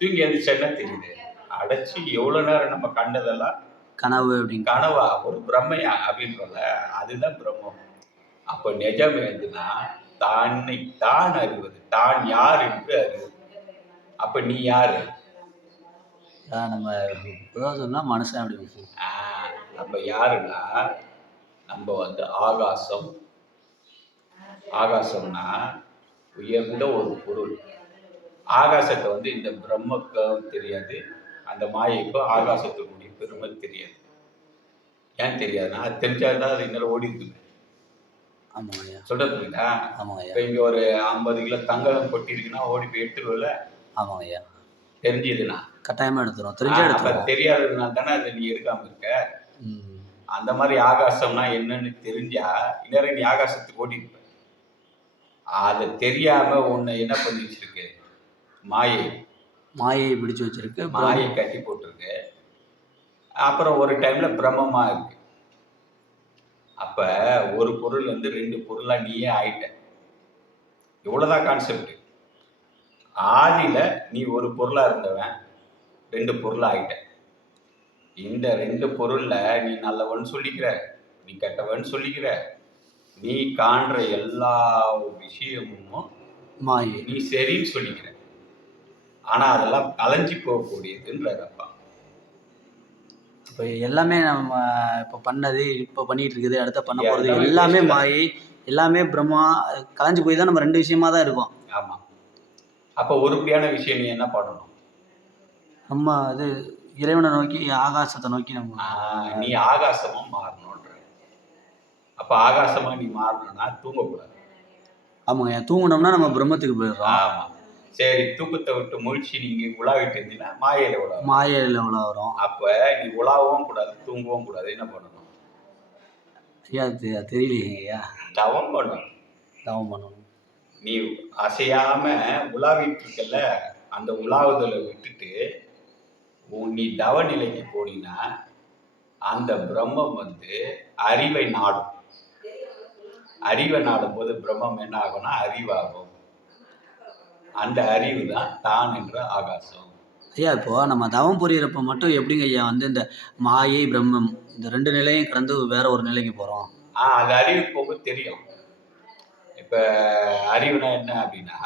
தூங்கி எழுந்திரிச்சா தெரியுது? அடைச்சி எவ்வளவு நேரம் நம்ம கண்டதெல்லாம் கனவு அப்படின்னு. கனவா ஒரு பிரம்மையா அப்படின்றல அதுதான் பிரம்மம். அப்ப நிஜம் எதுனா தன்னை தான் அறிவது தான் யார் என்று அறிவது. அப்ப நீ யாரு? நம்ம பொதுவாக சொன்னால் மனுஷன் அப்படி நம்ம யாருன்னா நம்ம வந்து ஆகாசம். ஆகாசம்னா உயர்ந்த ஒரு பொருள். ஆகாசத்தை வந்து இந்த பிரம்மக்கும் தெரியாது. அந்த மாயைக்கும் ஆகாசத்துக்குரிய பெருமை தெரியாது. ஏன் தெரியாதுன்னா அது தெரிஞ்சாதான் அது இன்னும் ஓடி இருக்குது ஆமாங்க ஐயா. சொல்றது புரியுதா? ஆமாங்க ஐயா. இப்போ இங்க ஒரு ஐம்பது கிலோ தங்கம் கொட்டி இருக்குன்னா ஓடி போய் எடுத்துருவல ஆமாங்க ஐயா. தெரிஞ்சதுன்னா? கட்டாயமாக எடுத்துரும் தெரிஞ்சே எடுத்துரும் தெரியாததுனால தானே அதை நீ எடுக்காம இருக்க? அந்த மாதிரி ஆகாசம்னா என்னன்னு தெரிஞ்சா இந்நேரம் நீ ஆகாசத்துக்கு ஓடி இருப்ப அதை தெரியாம உன்னை என்ன பண்ணி வச்சிருக்கு? மாயை. மாயையை பிடிச்சு வச்சிருக்கு. மாயை கட்டி போட்டிருக்கு. அப்புறம் ஒரு டைம்ல பிரம்மமா இருக்கு. அப்ப ஒரு பொருள் வந்து ரெண்டு பொருளா நீயே ஆயிட்ட. இவ்வளவுதான் கான்செப்ட் ஆதியில நீ ஒரு பொருளா இருந்தவன் ரெண்டு பொருளா ஆயிட்ட. இந்த ரெண்டு பொருள்ல நீ நல்லவன் சொல்லிக்கிற நீ கெட்டவன் சொல்லிக்கிற. நீ காண்ற எல்லா விஷயமும் மாயை. நீ சரின்னு சொல்லிக்கிற. ஆனா அதெல்லாம் கலைஞ்சு போகக்கூடியதுன்றார் அப்பா இப்போ எல்லாமே நம்ம இப்போ பண்ணது இப்போ பண்ணிட்டு இருக்குது அடுத்த பண்ண போகிறது எல்லாமே. மாயை எல்லாமே பிரம்மா கலைஞ்சு போய் தான் நம்ம ரெண்டு விஷயமா தான் இருக்கோம். ஆமா. அப்ப உருப்படியான விஷயம் நீ என்ன பண்ணணும்? நம்ம இது இறைவனை நோக்கி ஆகாசத்தை நோக்கி நம்ம நீ ஆகாசமா மாறணும்ன்ற அப்ப ஆகாசமா நீ மாறணும்னா தூங்கக்கூடாது. ஆமாங்க தூங்கினோம்னா நம்ம பிரம்மத்துக்கு போயிடுறோம். ஆமா. சரி தூக்கத்தை விட்டு முழிச்சு நீங்க உலாவிட்டு இருந்தீங்கன்னா மாயையில உலாவும் மாயையில் எவ்வளோ வரும். அப்ப நீ உலாவவும் கூடாது தூங்கவும் கூடாது. என்ன பண்ணணும்? ஐயா தெரியலையே ஐயா. தவம் பண்ணணும். தவம் பண்ணணும். நீ அசையாம உலாவிட்டு இருக்கல அந்த உலாவுதலை விட்டுட்டு நீ தவ நிலைக்கு போனீன்னா அந்த பிரம்மம் வந்து அறிவை நாடும். அறிவை நாடும் போது பிரம்மம் என்ன ஆகும்னா அறிவாகும். அந்த அறிவு தான் தான் என்ற ஆகாசம். ஐயா இப்போ நம்ம தவம் புரியறப்ப மட்டும் எப்படிங்க ஐயா வந்து இந்த மாயை பிரம்மம் இந்த ரெண்டு நிலையும் கடந்து வேற ஒரு நிலைக்கு போகிறோம் ஆஹ் அது அறிவு போக தெரியும். இப்ப அறிவுனா என்ன அப்படின்னா